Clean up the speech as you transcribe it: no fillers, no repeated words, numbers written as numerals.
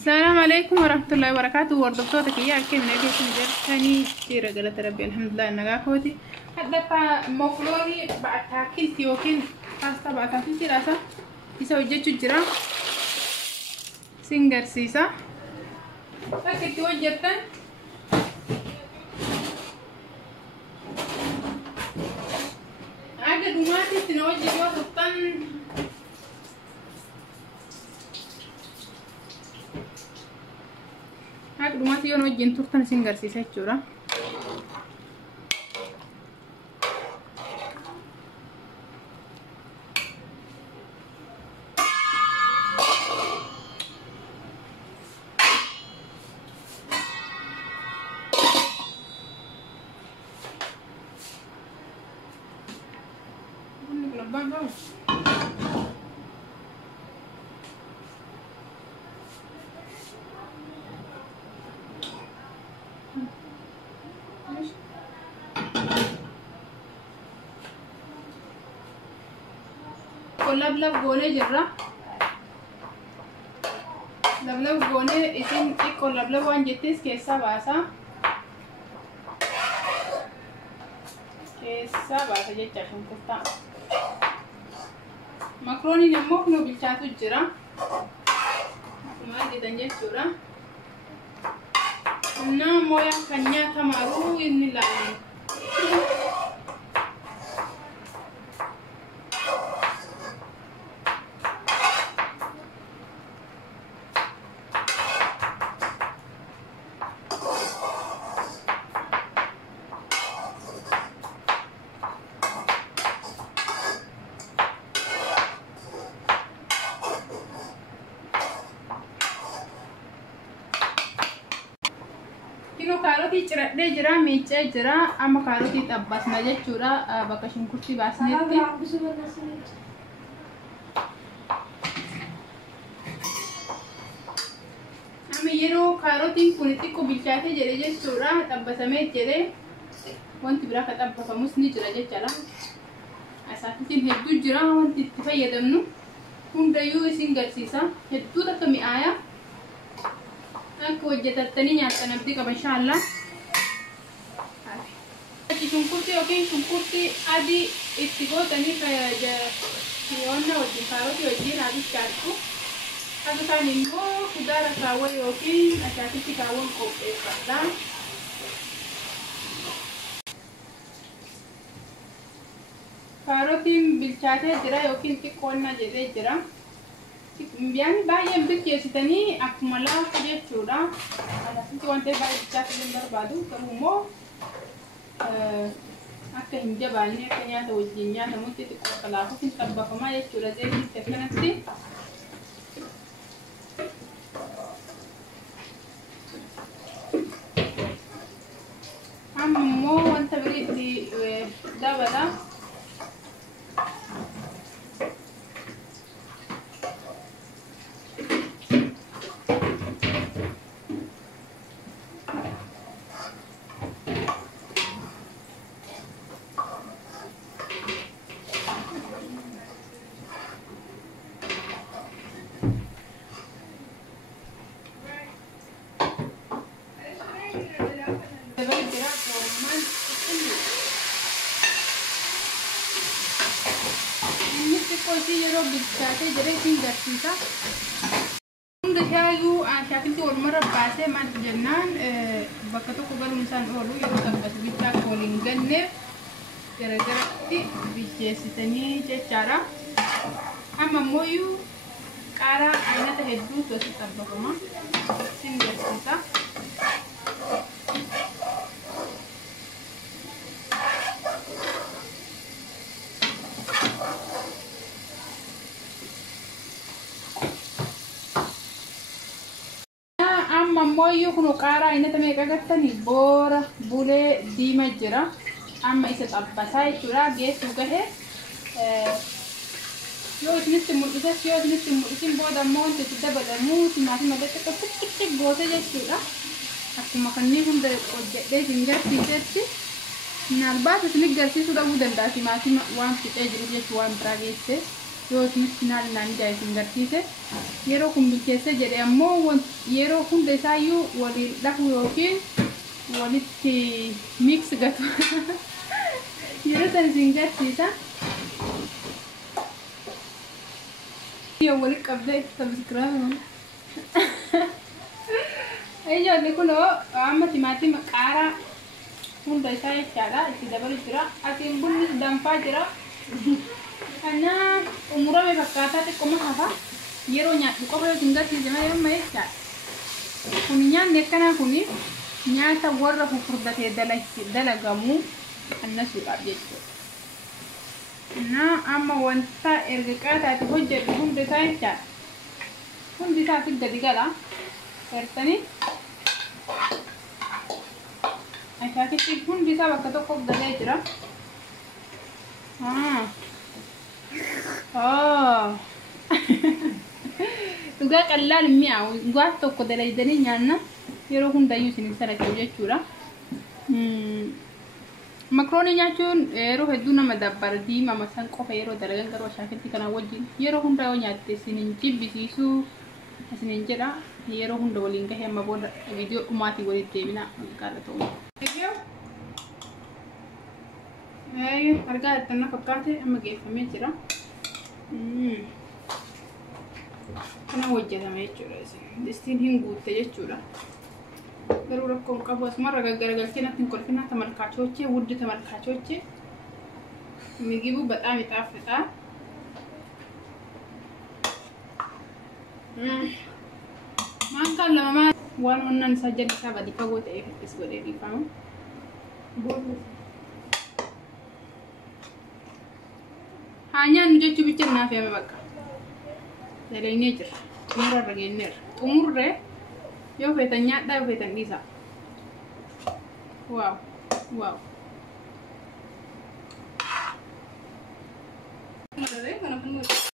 السلام عليكم ورحمة الله وبركاته. وردفتك إياه كم نجيت نجرتني كثير قلت ربي الحمد لله نجاكوتي. هذا مكروني بعد تاكلتي وكن pasta بعد تاكلتي راسا يسوي جت جرا سينجر سيسا فكنت وجدتن عقد وماتي تنوجد وقتن هاك دوماتي يون وجين تورتن سينجر سيسا جورا لبلب غوني جرا لبلب غوني اسم ايكو لبلب وان جتيس كيسا باسا جيتشا شنكتا مكروني نموك نو بالشاتو جرا ما جدن جتشورا نا مويا كنيا تمارو إني لاني كاروتي جرا جرا ميچا جرا اما كاروتي طباسنا جچورا بقى شنكرتي باسنيتي اما يرو كاروتي كونتي كو بيچاتي جري جچورا طبسمه جري وانت برا كطبفموسني جرا جچلا اساتين هدو جرا وانت تفيدمنو كونديو سينغرسيسا هدو تكمي آيا aku jatuh nyata nanti kapan insyaallah. Sungkurti oke sungkurti adi istiqo tani kayak aja siona wajib karoti wajib habis kartu. Aku kan info sudah rasawa oke asal kita kawan kopi pada. Karoti bilcate jera oke kita kona jera jera. Biar bayam begitu sitani aku malah kerja curang, ada sih tuan teh bayar cat lembar badu kerumo, aku hinja balik kayaknya tuh jinnya, namun itu kalau aku sih tambah kemana curang jadi sekarang nanti. Ammo anta beri di dawala. Kosi jero bichate jere singgah sisa. Enggak lu asyik itu orang merah pasai mati jenang. Bakat tu kubur misan orang yang tak bisa callingan ne. Gara-gara ti biche sitani cara. Ama moyu kara aina terhedu tu setab bakoma singgah sisa. Moyu kuno kara ini teme kagatani bora bule di majra amma isa tabbasai chura ges juga he yo isni timu boda monte tidak badamu timasi madete ka tik gose ja chura aku makan ni hum de tinggal tiket Nalba isni garsi sudah udah dasi masih wan kita jadi cuan tragese yoo isinitti naan jaay isin garsiise yeroo kun bilcheesse jedhe ammoo yeroo hunda isaayyuu waliin dhahu yookiin walitti mix gatu yeroo san isin garsiisa yoo walitti qabdee subscribe ijoollee kunoo amma timaatima qaaraa hunda isaa jechaadha itti dabalu jira asiin bunni danfaa jira kana umurame fakkaataa xiqqoma hafa yeroo nyaadhu qofa yoo isin garsiise malee amma jechaadha kun nyaanni akkanaa kun nyaata warra fufurdatee dalagamu annasuudhaaf jechuudha na amma wanta erga qaataati hojjedhu hundi isaa jechaadha hundi isaa fi gadi gala ertanii Akhirnya pun bisa bakal toko gede jera. Oh. Juga kalal miau. Gua toko dari jadi nyana. Yero pun dayu sini sana kerja cura. Makroni nyacun. Yero hedu nama dabar di mama sang kofe yero daragan karo sakit di kana wajin. Yero pun dayu nyate sini cibi sisu. Sini jera. Yero pun dayu lingkah yang mabon video umati wali tebina kalau tu. Ayo, harga tanah fakate amma geeffamee jira. Kana hojjetame jechuudha isin. Distiin hin guutte jechuudha. Garuu rakkoon qabu asuma garagalchee natti hin kolfina tamalkaachoche wuddi tamalkaachoche. Migibu በጣም ይጣፍጣል. Makan lama waan onnan sajjadi isaa badi fagoo ta'ee fittis godhee dhiifamu. Hanya nuju bicara naaf yaame bakka. Dalaynee jira. Xumurarra geenneerra. Xumurree yoo feetan nyaadhaa yoo feetan dhiisaa. Waaw. Waaw. Kana kun